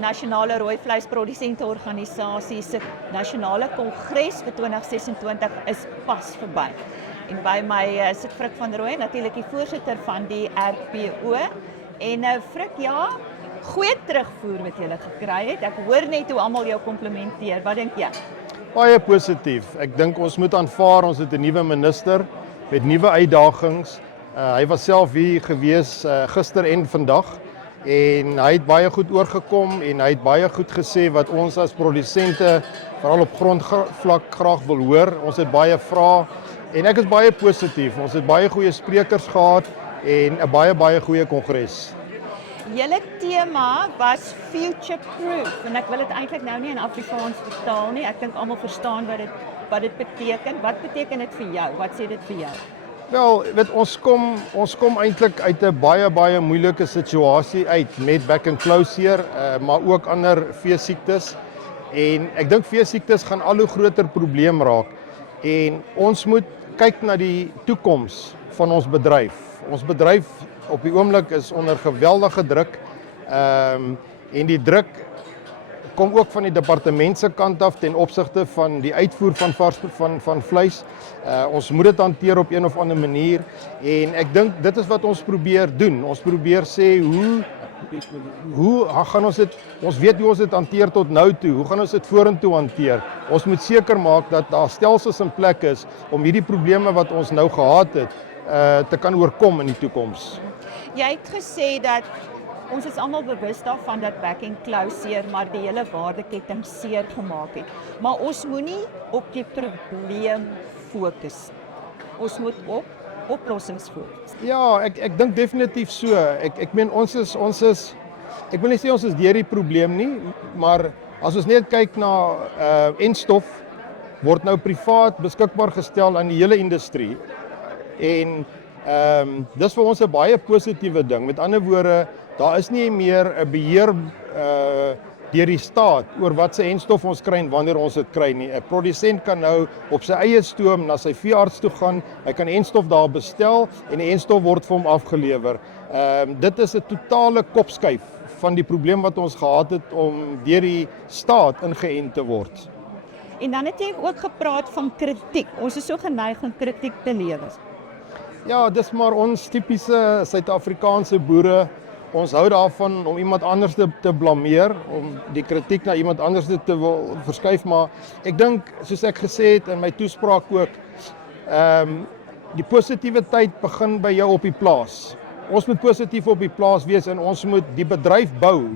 Nasionale Rooi Vleisprodusente-organisasie se nasionale kongres vir 2026 is pas verby. En by my sit Frik van der Rooyen, natuurlik die voorsitter van die RPO. En Frik, ja, goeie terugvoer wat jy gekry het. Ek hoor net hoe almal jou komplimenteer. Wat dink jy? Baie positief. Ek dink ons moet aanvaar, ons het 'n nuwe minister met nuwe uitdagings. Hy was self hier gewees gister en vandag en hy het baie goed oorgekom en hy het baie goed gesê wat ons as produsente veral op grondvlak graag wil hoor. Ons het baie vrae en ek is baie positief. Ons het baie goeie sprekers gehad en 'n baie goeie kongres. Julle tema was future proof en ek wil dit eintlik nou nie in Afrikaans vertaal nie. Ek dink almal verstaan wat dit beteken. Wat beteken dit vir jou? Wat sê dit vir jou? Wel, weet ons kom eintlik uit 'n baie moeilike situasie uit met back and closure, maar ook ander veesiektes. En ek dink veesiektes gaan al hoe groter probleem raak. En ons moet kyk na die toekoms van ons bedryf. Ons bedryf op die oomblik is onder geweldige druk. En die druk kom ook van die departement se kant af ten opsigte van die uitvoer van vleis. Ons moet dit hanteer op een of ander manier en ek dink dit is wat ons probeer doen. Ons probeer sê hoe gaan ons dit, ons weet hoe ons dit hanteer tot nou toe, hoe gaan ons dit vorentoe hanteer? Ons moet seker maak dat daar stelsels in plek is om hierdie probleme wat ons nou gehad het, te kan oorkom in die toekoms. Jy het gesê dat ons is almal bewus daarvan dat back and closure maar die hele waardeketting seer gemaak het. Maar ons moenie op die probleem fokus. Ons moet op oplossings fokus. Ja, ek dink definitief so. Ek meen ons is ek wil nie sê ons is deur die probleem nie, maar as ons net kyk na enstof word nou privaat beskikbaar gestel aan die hele industrie. En dis vir ons 'n baie positiewe ding. Met ander woorde, daar is nie meer 'n beheer deur die staat oor wat se enstof ons kry en wanneer ons dit kry nie. 'n Produsent kan nou op sy eie stoom na sy veearts toe gaan. Hy kan enstof daar bestel en die enstof word vir hom afgelewer. Dit is 'n totale kopskuif van die probleem wat ons gehad het om deur die staat ingeënt te word. En dan het jy ook gepraat van kritiek. Ons is so geneig om kritiek te lewe. Ja, dis maar ons tipiese Suid-Afrikaanse boere. Ons hou daarvan om iemand anders te blameer, om die kritiek na iemand anders te wil verskuif, maar ek dink, soos ek gesê het in my toespraak ook, die positiwiteit begin by jou op die plaas. Ons moet positief op die plaas wees en ons moet die bedryf bou.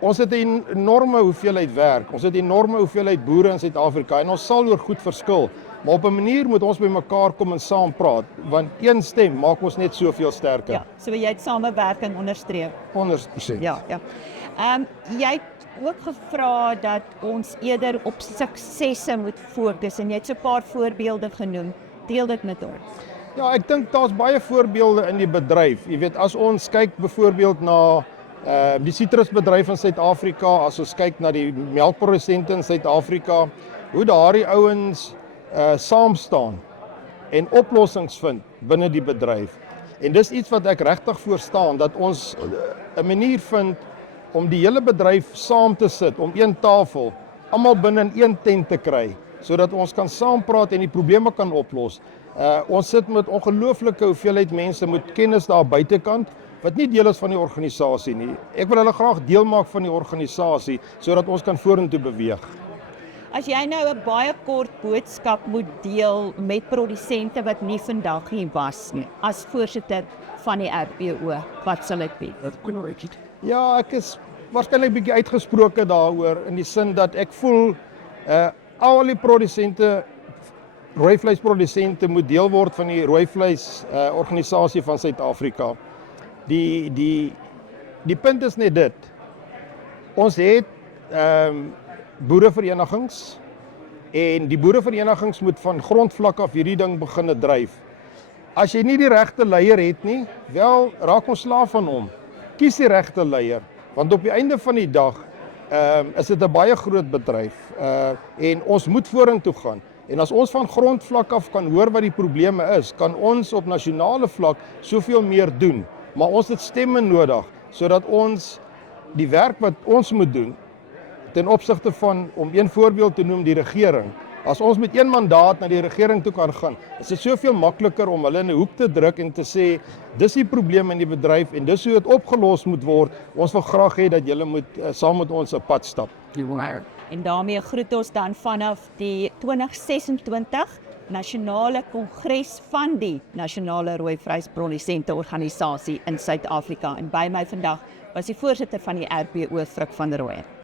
Ons het 'n enorme hoeveelheid werk, ons het 'n enorme hoeveelheid boere in Suid-Afrika en ons sal oor goed verskil. Maar op 'n manier moet ons by mekaar kom en saam praat, want een stem maak ons net soveel sterker. Ja, so jy het samewerking onderstreep. 100%. Ja. Jy het ook gevra dat ons eerder op suksesse moet fokus en jy het so 'n paar voorbeelde genoem. Deel dit met ons. Ja, ek dink daar's baie voorbeelde in die bedryf. Jy weet, as ons kyk byvoorbeeld na die sitrusbedryf in Suid-Afrika, as ons kyk na die melkprodusente in Suid-Afrika, hoe daardie ouens saam staan en oplossings vind binne die bedryf. En dis iets wat ek regtig verstaan, dat ons 'n manier vind om die hele bedryf saam te sit, om een tafel, almal binne in een tent te kry, sodat ons kan saam praat en die probleme kan oplos. Ons sit met ongelooflike hoeveelheid mense met kennis daar buitekant, wat nie deel is van die organisasie nie. Ek wil hulle graag deel maak van die organisasie, sodat ons kan vorentoe beweeg. As jy nou 'n baie kort boodskap moet deel met produsente wat nie vandag hier was nie, as voorsitter van die RPO, wat sal dit wees? Ja, ek is waarskynlik bietjie uitgesproke daaroor in die sin dat ek voel al die produsente, rooi vleisprodusente moet deel word van die rooi vleis organisasie van Suid-Afrika. Die punt is net dit. Ons het boereverenigings en die boereverenigings moet van grondvlak af hierdie ding begin dryf. As jy nie die regte leier het nie, wel raak ons slaaf van hom. Kies die regte leier, want op die einde van die dag is dit 'n baie groot bedryf en ons moet vorentoe gaan. En as ons van grondvlak af kan hoor wat die probleme is, kan ons op nasionale vlak soveel meer doen. Maar ons het stemme nodig sodat ons die werk wat ons moet doen ten opsigte van, om een voorbeeld te noem, die regering. As ons met een mandaat na die regering toe kan gaan, is dit soveel makliker om hulle in 'n hoek te druk en te sê, dis die probleem in die bedryf en dis hoe dit opgelos moet word. Ons wil graag hê dat julle moet saam met ons 'n pad stap. En daarmee groet ons dan vanaf die 2026 Nasionale Kongres van die Nasionale Rooi Vrysprodusente Organisasie in Suid-Afrika. En by my vandag was die voorsitter van die RPO, Frik van der Rooyen.